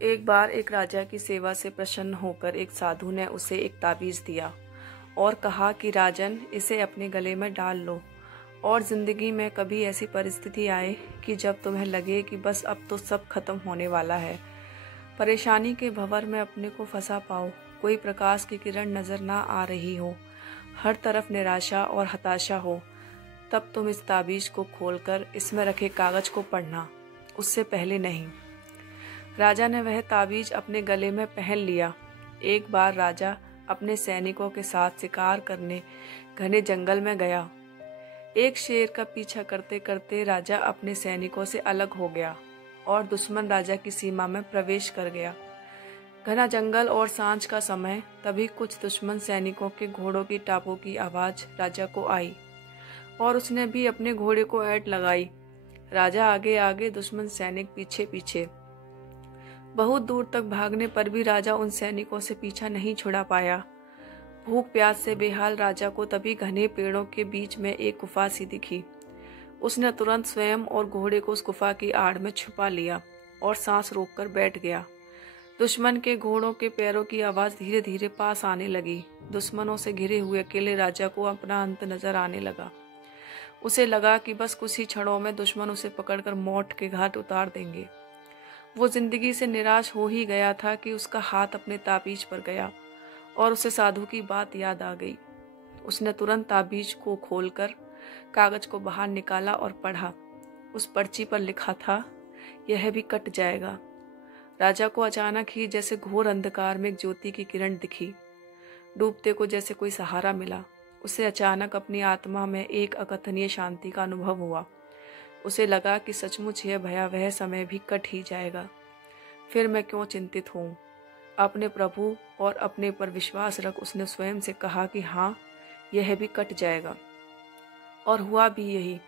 एक बार एक राजा की सेवा से प्रसन्न होकर एक साधु ने उसे एक ताबीज दिया और कहा कि राजन, इसे अपने गले में डाल लो और जिंदगी में कभी ऐसी परिस्थिति आए कि जब तुम्हें लगे कि बस अब तो सब खत्म होने वाला है, परेशानी के भंवर में अपने को फंसा पाओ, कोई प्रकाश की किरण नजर ना आ रही हो, हर तरफ निराशा और हताशा हो, तब तुम इस ताबीज को खोलकर इसमें रखे कागज को पढ़ना, उससे पहले नहीं। राजा ने वह ताबीज अपने गले में पहन लिया। एक बार राजा अपने सैनिकों के साथ शिकार करने घने जंगल में गया। एक शेर का पीछा करते करते राजा अपने सैनिकों से अलग हो गया और दुश्मन राजा की सीमा में प्रवेश कर गया। घना जंगल और सांझ का समय, तभी कुछ दुश्मन सैनिकों के घोड़ों की टापों की आवाज राजा को आई और उसने भी अपने घोड़े को ऐंठ लगाई। राजा आगे आगे, दुश्मन सैनिक पीछे पीछे। बहुत दूर तक भागने पर भी राजा उन सैनिकों से पीछा नहीं छुड़ा पाया। भूख प्यास से बेहाल राजा को तभी घने पेड़ों के बीच में एक गुफा सी दिखी। उसने तुरंत स्वयं और घोड़े को उस गुफा की आड़ में छुपा लिया और सांस रोककर बैठ गया। दुश्मन के घोड़ों के पैरों की आवाज धीरे धीरे पास आने लगी। दुश्मनों से घिरे हुए अकेले राजा को अपना अंत नजर आने लगा। उसे लगा कि बस कुछ ही क्षणों में दुश्मन उसे पकड़कर मौत के घाट उतार देंगे। वो जिंदगी से निराश हो ही गया था कि उसका हाथ अपने ताबीज पर गया और उसे साधु की बात याद आ गई। उसने तुरंत ताबीज को खोलकर कागज को बाहर निकाला और पढ़ा। उस पर्ची पर लिखा था, यह भी कट जाएगा। राजा को अचानक ही जैसे घोर अंधकार में एक ज्योति की किरण दिखी। डूबते को जैसे कोई सहारा मिला। उसे अचानक अपनी आत्मा में एक अकथनीय शांति का अनुभव हुआ। उसे लगा कि सचमुच यह भयावह समय भी कट ही जाएगा। फिर मैं क्यों चिंतित हूँ? अपने प्रभु और अपने पर विश्वास रख उसने स्वयं से कहा कि हाँ, यह भी कट जाएगा। और हुआ भी यही।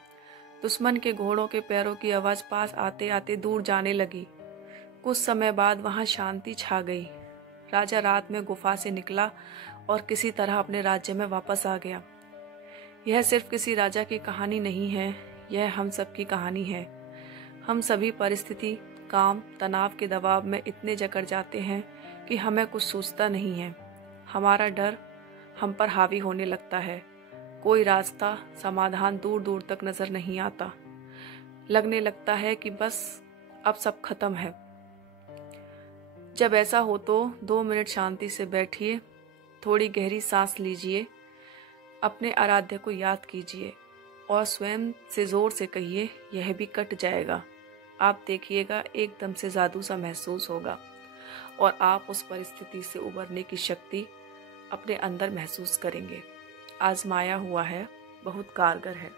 दुश्मन के घोड़ों के पैरों की आवाज पास आते आते दूर जाने लगी। कुछ समय बाद वहां शांति छा गई। राजा रात में गुफा से निकला और किसी तरह अपने राज्य में वापस आ गया। यह सिर्फ किसी राजा की कहानी नहीं है, यह हम सब की कहानी है। हम सभी परिस्थिति, काम, तनाव के दबाव में इतने जकड़ जाते हैं कि हमें कुछ सूझता नहीं है। हमारा डर हम पर हावी होने लगता है। कोई रास्ता, समाधान दूर दूर तक नजर नहीं आता। लगने लगता है कि बस अब सब खत्म है। जब ऐसा हो तो 2 मिनट शांति से बैठिए, थोड़ी गहरी सांस लीजिए, अपने आराध्य को याद कीजिए और स्वयं से जोर से कहिए, यह भी कट जाएगा। आप देखिएगा, एकदम से जादू सा महसूस होगा और आप उस परिस्थिति से उबरने की शक्ति अपने अंदर महसूस करेंगे। आजमाया हुआ है, बहुत कारगर है।